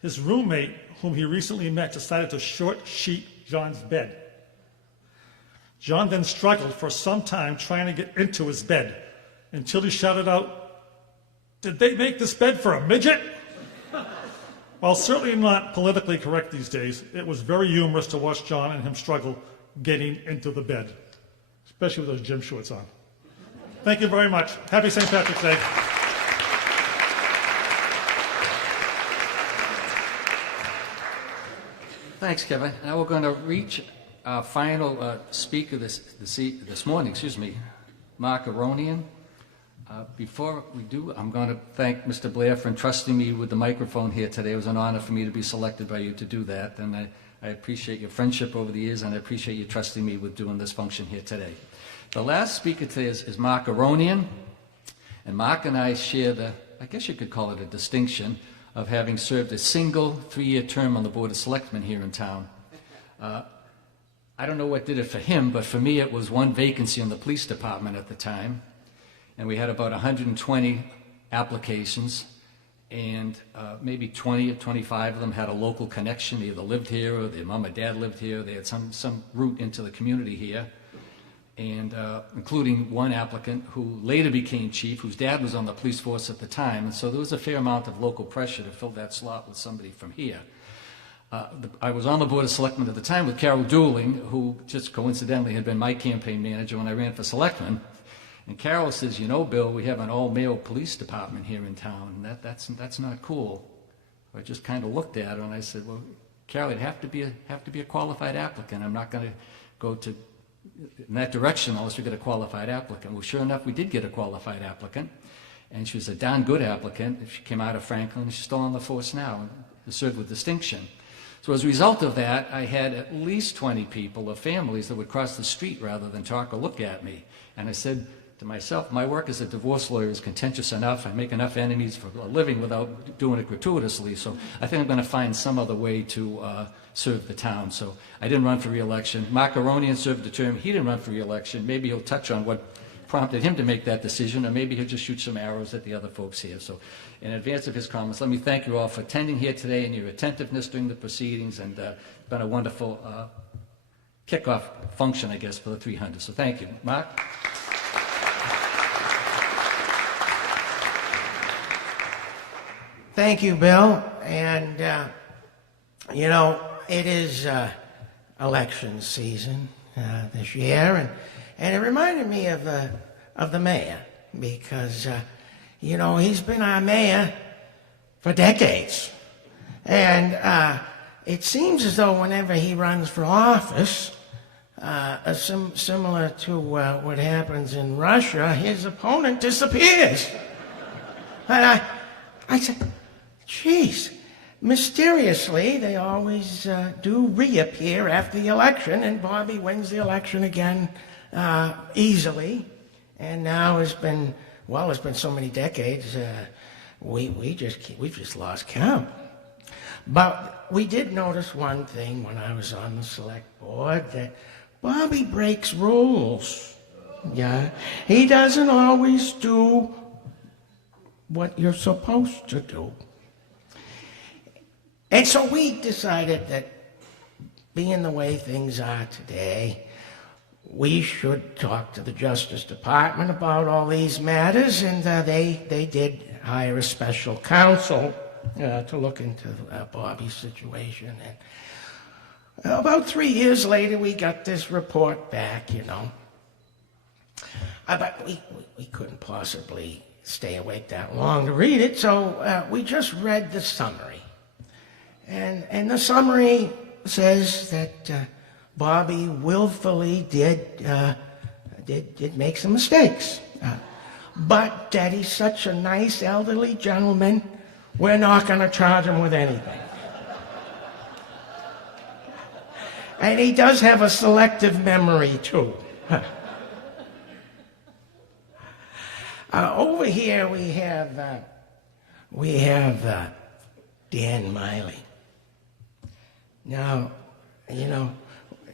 His roommate, whom he recently met, decided to short sheet John's bed. John then struggled for some time trying to get into his bed until he shouted out, "Did they make this bed for a midget?" While certainly not politically correct these days, it was very humorous to watch John and him struggle getting into the bed, especially with those gym shorts on. Thank you very much. Happy St. Patrick's Day. Thanks, Kevin. Now we're going to reach our final speaker this morning, Mark Aronian. Before we do, I'm going to thank Mr. Blair for entrusting me with the microphone here today. It was an honor for me to be selected by you to do that, and I appreciate your friendship over the years, and I appreciate you trusting me with doing this function here today. The last speaker today is Mark Aronian, and Mark and I share I guess you could call it a distinction, of having served a single 3-year term on the Board of Selectmen here in town. I don't know what did it for him, but for me it was one vacancy in the police department at the time, and we had about 120 applications, and maybe 20 or 25 of them had a local connection. They either lived here or their mom or dad lived here. They had some route into the community here. and including one applicant who later became chief, whose dad was on the police force at the time, and so there was a fair amount of local pressure to fill that slot with somebody from here. I was on the Board of Selectmen at the time with Carol Dooling, who just coincidentally had been my campaign manager when I ran for selectman. And Carol says, you know, Bill, we have an all-male police department here in town, and that's not cool. I just kind of looked at her and I said, well, Carol, it'd have to be a qualified applicant. I'm not going to go to in that direction unless we get a qualified applicant. Well, sure enough, we did get a qualified applicant, and she was a darn good applicant. She came out of Franklin, and she's still on the force now, and served with distinction. So as a result of that, I had at least 20 people or families that would cross the street rather than talk or look at me. And I said to myself, my work as a divorce lawyer is contentious enough. I make enough enemies for a living without doing it gratuitously. So I think I'm going to find some other way to serve the town. So I didn't run for re-election. Mark Aronian served the term. He didn't run for re-election. Maybe he'll touch on what prompted him to make that decision, or maybe he'll just shoot some arrows at the other folks here. So in advance of his comments, let me thank you all for attending here today and your attentiveness during the proceedings, and it's been a wonderful kickoff function, I guess, for the 300. So thank you. Mark? Thank you, Bill. And, you know, it is election season this year, and it reminded me of the mayor, because, you know, he's been our mayor for decades. And it seems as though whenever he runs for office, similar to what happens in Russia, his opponent disappears. And I said, geez, mysteriously, they always do reappear after the election, and Bobby wins the election again easily. And now it's been so many decades, we've just lost count. But we did notice one thing when I was on the select board, that Bobby breaks rules. Yeah, he doesn't always do what you're supposed to do. And so we decided that, being the way things are today, we should talk to the Justice Department about all these matters, and they did hire a special counsel to look into Bobby's situation. And about 3 years later, we got this report back, you know. But we couldn't possibly stay awake that long to read it, so we just read the summary. And the summary says that Bobby willfully did make some mistakes, but that he's such a nice elderly gentleman, we're not going to charge him with anything. And he does have a selective memory too. Over here we have Dan Miley. Now, you know,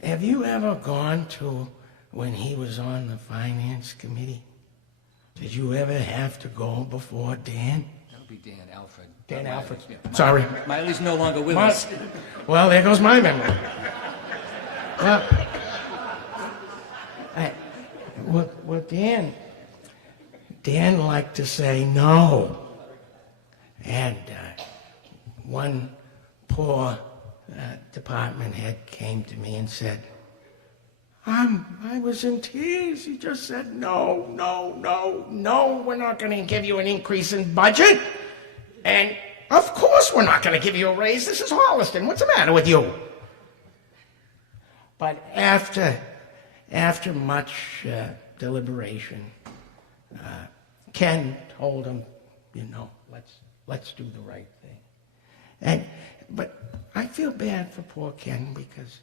have you ever gone to when he was on the finance committee? Did you ever have to go before Dan? That would be Dan Alfred. Dan Alfred. Yeah. Sorry. Miley's no longer with us. Well, there goes my memory. Well, Dan liked to say no. And one poor department head came to me and said, I was in tears. He just said, no, we're not going to give you an increase in budget. And of course we're not going to give you a raise. This is Holliston. What's the matter with you? But after much deliberation, Ken told him, you know, let's do the right thing. But I feel bad for poor Ken, because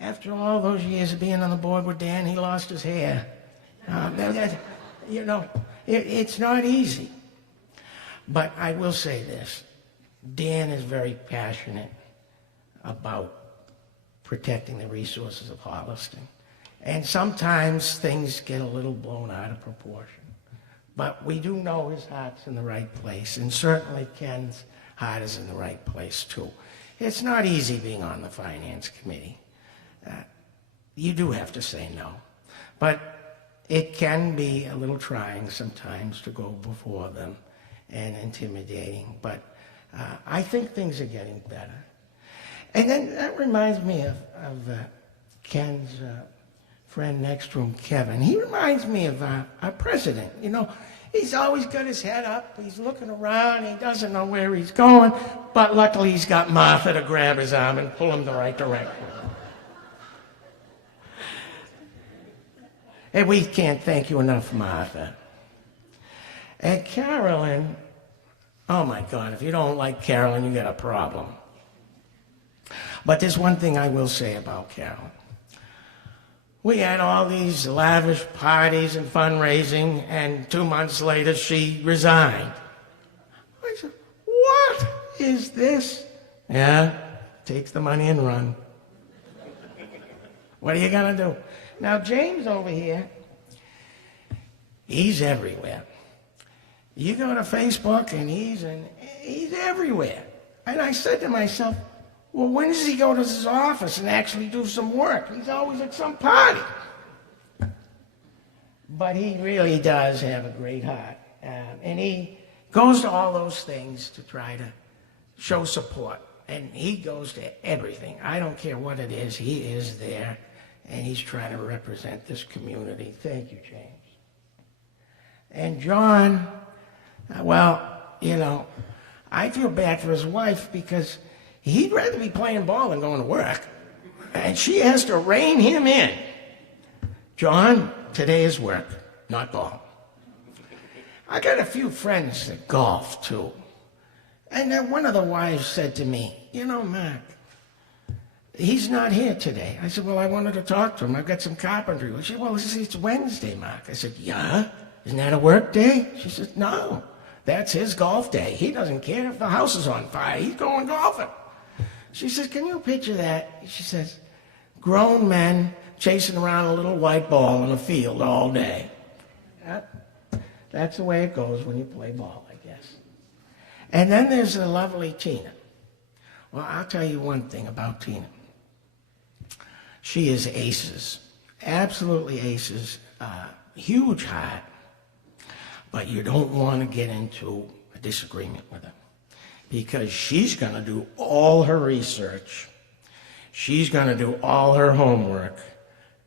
after all those years of being on the board with Dan, he lost his hair. You know, it's not easy. But I will say this. Dan is very passionate about protecting the resources of Holliston. And sometimes things get a little blown out of proportion. But we do know his heart's in the right place, and certainly Ken's heart is in the right place too. It's not easy being on the finance committee. you do have to say no. But it can be a little trying sometimes to go before them and intimidating. But I think things are getting better. And then that reminds me of Ken's friend next to him, Kevin. He reminds me of our president. You know, he's always got his head up. He's looking around. He doesn't know where he's going. But luckily, he's got Martha to grab his arm and pull him the right direction. And we can't thank you enough, Martha. And Carolyn, oh my God, if you don't like Carolyn, you got a problem. But there's one thing I will say about Carolyn. We had all these lavish parties and fundraising, and 2 months later she resigned. I said, what is this? Yeah, takes the money and run. What are you gonna do? Now, James over here, he's everywhere. You go to Facebook and he's everywhere. And I said to myself, well, when does he go to his office and actually do some work? He's always at some party. But he really does have a great heart. And he goes to all those things to try to show support. And he goes to everything. I don't care what it is, he is there. And he's trying to represent this community. Thank you, James. And John, well, you know, I feel bad for his wife because he'd rather be playing ball than going to work. And she has to rein him in. John, today is work, not ball. I got a few friends that golf, too. And then one of the wives said to me, you know, Mark, he's not here today. I said, well, I wanted to talk to him. I've got some carpentry. She said, well, it's Wednesday, Mark. I said, yeah? Isn't that a work day? She said, no, that's his golf day. He doesn't care if the house is on fire. He's going golfing. She says, can you picture that? She says, grown men chasing around a little white ball in a field all day. That's the way it goes when you play ball, I guess. And then there's the lovely Tina. Well, I'll tell you one thing about Tina. She is aces, absolutely aces, huge heart, but you don't want to get into a disagreement with her because she's going to do all her research, she's going to do all her homework,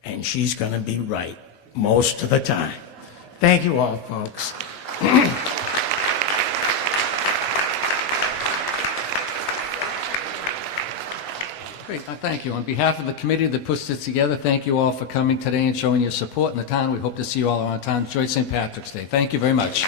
and she's going to be right most of the time. Thank you all, folks. Great, thank you. On behalf of the committee that puts this together, thank you all for coming today and showing your support in the town. We hope to see you all around town. Enjoy St. Patrick's Day. Thank you very much.